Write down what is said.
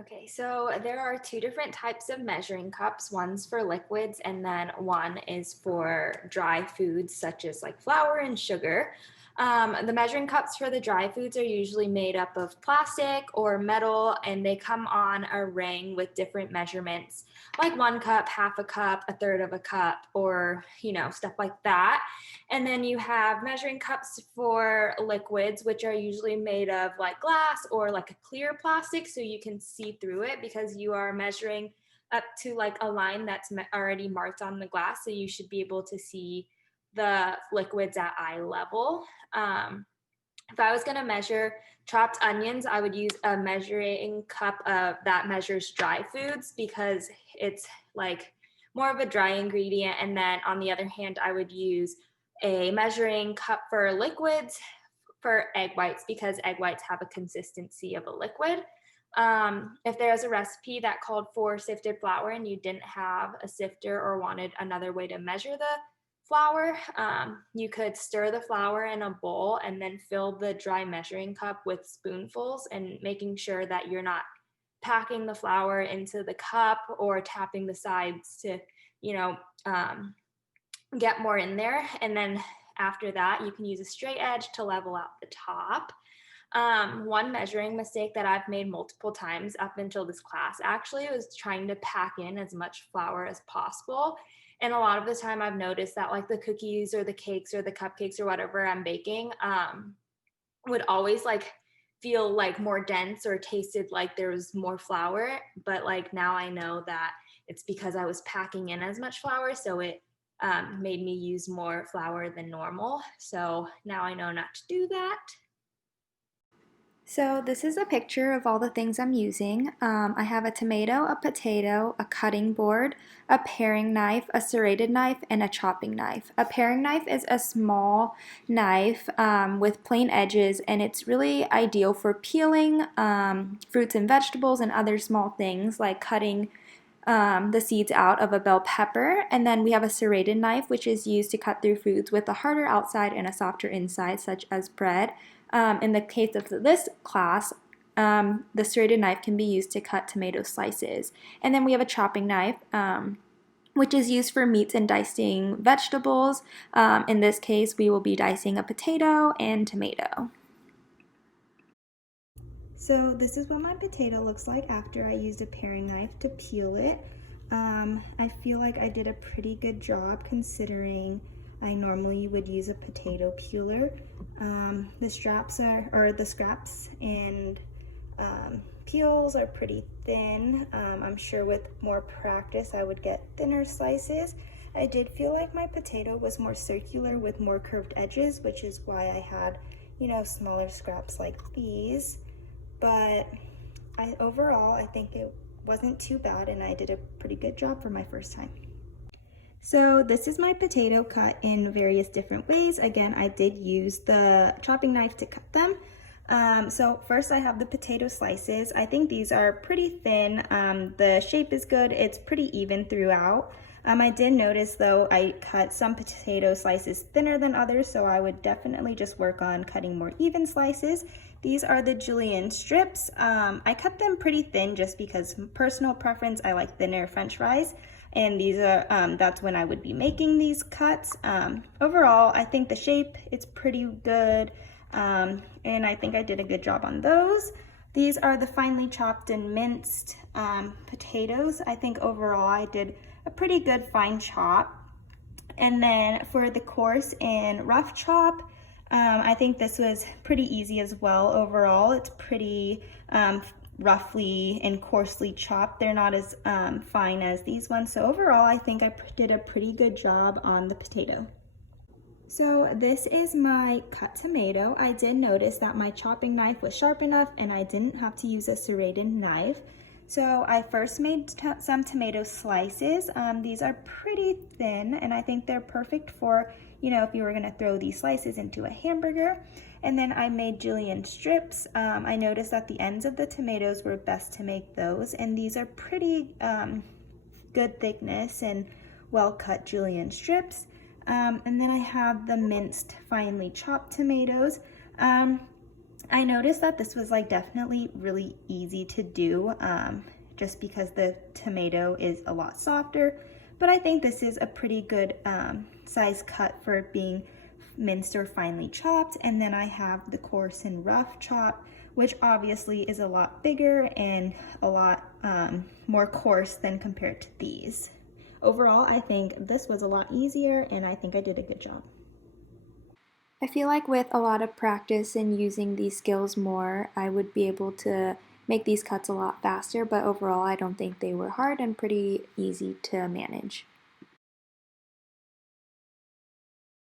Okay, so there are two different types of measuring cups. One's for liquids, and then one is for dry foods, such as like flour and sugar. The measuring cups for the dry foods are usually made up of plastic or metal, and they come on a ring with different measurements, like 1 cup, half a cup, a third of a cup, or stuff like that. And then you have measuring cups for liquids, which are usually made of like glass or like a clear plastic so you can see through it because you are measuring up to like a line that's already marked on the glass. So you should be able to see the liquids at eye level. If I was going to measure chopped onions, I would use a measuring cup that measures dry foods because it's like more of a dry ingredient. And then on the other hand, I would use a measuring cup for liquids for egg whites because egg whites have a consistency of a liquid. If there's a recipe that called for sifted flour and you didn't have a sifter or wanted another way to measure the flour, you could stir the flour in a bowl and then fill the dry measuring cup with spoonfuls and making sure that you're not packing the flour into the cup or tapping the sides to, you know, um, get more in there. And then after that, you can use a straight edge to level out the top. One measuring mistake that I've made multiple times up until this class actually was trying to pack in as much flour as possible. And a lot of the time I've noticed that like the cookies or the cakes or the cupcakes or whatever I'm baking would always like feel like more dense or tasted like there was more flour. But like now I know that it's because I was packing in as much flour. So it made me use more flour than normal. So now I know not to do that. So this is a picture of all the things I'm using. I have a tomato, a potato, a cutting board, a paring knife, a serrated knife, and a chopping knife. A paring knife is a small knife with plain edges, and it's really ideal for peeling fruits and vegetables and other small things like cutting the seeds out of a bell pepper. And then we have a serrated knife, which is used to cut through foods with a harder outside and a softer inside, such as bread. In the case of this class, the serrated knife can be used to cut tomato slices. And then we have a chopping knife, which is used for meats and dicing vegetables. In this case, we will be dicing a potato and tomato. So this is what my potato looks like after I used a paring knife to peel it. I feel like I did a pretty good job considering I normally would use a potato peeler. The scraps and peels are pretty thin. I'm sure with more practice I would get thinner slices. I did feel like my potato was more circular with more curved edges, which is why I had, smaller scraps like these. But overall, I think it wasn't too bad and I did a pretty good job for my first time. So this is my potato cut in various different ways. Again, I did use the chopping knife to cut them. So first I have the potato slices. I think these are pretty thin. The shape is good. It's pretty even throughout. I did notice though I cut some potato slices thinner than others, so I would definitely just work on cutting more even slices. These are the julienne strips. I cut them pretty thin just because personal preference, I like thinner French fries. And these are, that's when I would be making these cuts. Overall, I think the shape, it's pretty good. And I think I did a good job on those. These are the finely chopped and minced potatoes. I think overall I did a pretty good fine chop. And then for the coarse and rough chop, I think this was pretty easy as well overall. It's pretty roughly and coarsely chopped. They're not as fine as these ones. So overall, I think I did a pretty good job on the potato. So this is my cut tomato. I did notice that my chopping knife was sharp enough and I didn't have to use a serrated knife. So I first made some tomato slices. These are pretty thin and I think they're perfect for, if you were gonna throw these slices into a hamburger. And then I made julienne strips. I noticed that the ends of the tomatoes were best to make those, and these are pretty good thickness and well cut julienne strips. And then I have the minced finely chopped tomatoes. I noticed that this was like definitely really easy to do just because the tomato is a lot softer, but I think this is a pretty good size cut for being minced or finely chopped. And then I have the coarse and rough chop, which obviously is a lot bigger and a lot more coarse than compared to these. Overall, I think this was a lot easier and I think I did a good job. I feel like with a lot of practice and using these skills more, I would be able to make these cuts a lot faster, but overall, I don't think they were hard and pretty easy to manage.